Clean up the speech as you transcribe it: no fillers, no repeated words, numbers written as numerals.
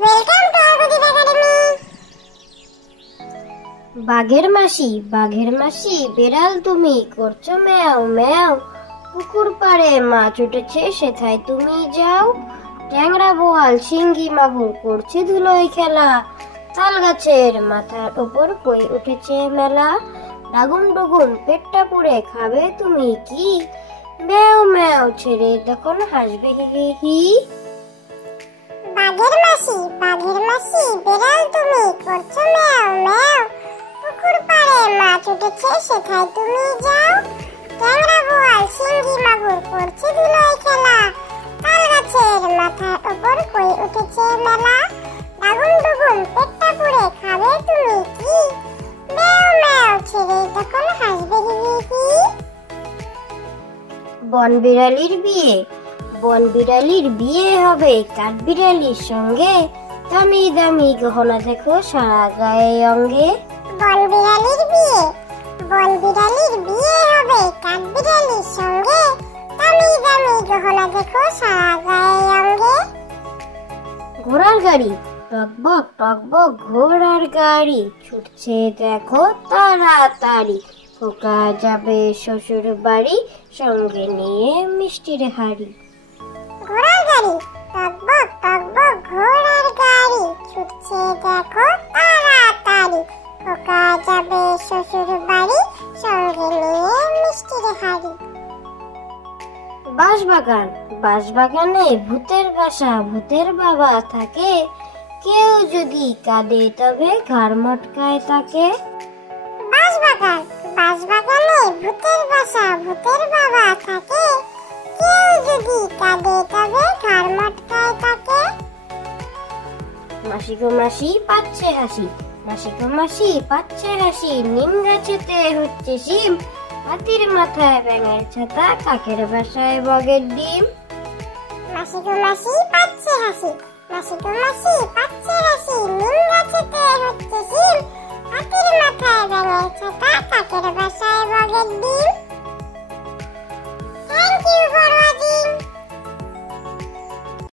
Welcome to আরগুদিপ academy. বাঘের মাসি বেড়াল তুমি করছো ম্যাও ম্যাও। পুকুর পাড়ে মাছ উঠেছে সেথায় তুমি যাও। ট্যাংরা বোয়াল শিঙ্গি মাগুর করছে ধুলোয় খেলা। তাল গাছের মাথার ওপর কই উঠেছে মেলা। ডাগুন ডুগুন পেটটা পুড়ে খাবে তুমি কি? ম্যাও ম্যাও ছেড়ে তখন হাসবে হি হি হি। বাঘের মাসি বেড়াল তুমি করছো ম্যাও ম্যাও। পুকুর পাড়ে মাছ উঠেছে সেথায় তুমি যাও। ট্যাংরা বোয়াল শিঙ্গি মাগুর করছে ধুলোয় খেলা। তাল গাছের মাথার ওপর কই উঠেছে মেলা। ডাগুন ডুগুন পেটটা পুড়ে খাবে তুমি কি? ম্যাও ম্যাও ছেড়ে তখন হাসবে হি হি হি। বন বিড়ালির বিয়ে হবে কাঠবিড়ালির সঙ্গে। দামি দামি গহনা দেখো সারা গায়ে অঙ্গে। বন বিড়ালির বিয়ে হবে কাঠবিড়ালির সঙ্গে। দামি দামি গহনা দেখো সারা গায়ে অঙ্গে। ঘোড়ার গাড়ি টকবক ঘোড়ার গাড়ি ছুটছে দেখো তাড়াতাড়ি। খোকা যাবে শ্বশুর বাড়ি সঙ্গে নিয়ে মিষ্টির হাড়ি। ঘোড়ার গাড়ি টকবক ঘোড়ার গাড়ি ছুটছে দেখো তাড়াতাড়ি। খোকা যাবে শ্বশুর বাড়ি সঙ্গে নিয়ে মিষ্টির হাড়ি। বাঁশবাগানে ভূতের বাসা ভূতের বাবা থাকে। কেউ যদি কাঁদে তবে ঘাড় মটকায় তাকে। বাঁশবাগানে ভূতের বাসা ভূতের বাবা থাকে। কেউ যদি কাঁদে তবে ঘাড় মটকায় তাকে। মাসি গো মাসি পাচ্ছে হাসি নিম গাছেতে হচ্ছে শিম। হাতির মাথায় ব্যাঙের ছাতা কাকের বাসায় বগের ডিম। মাসি গো মাসি পাচ্ছে হাসি নিম গাছেতে হচ্ছে শিম। হাতির মাথায় ব্যাঙের ছাতা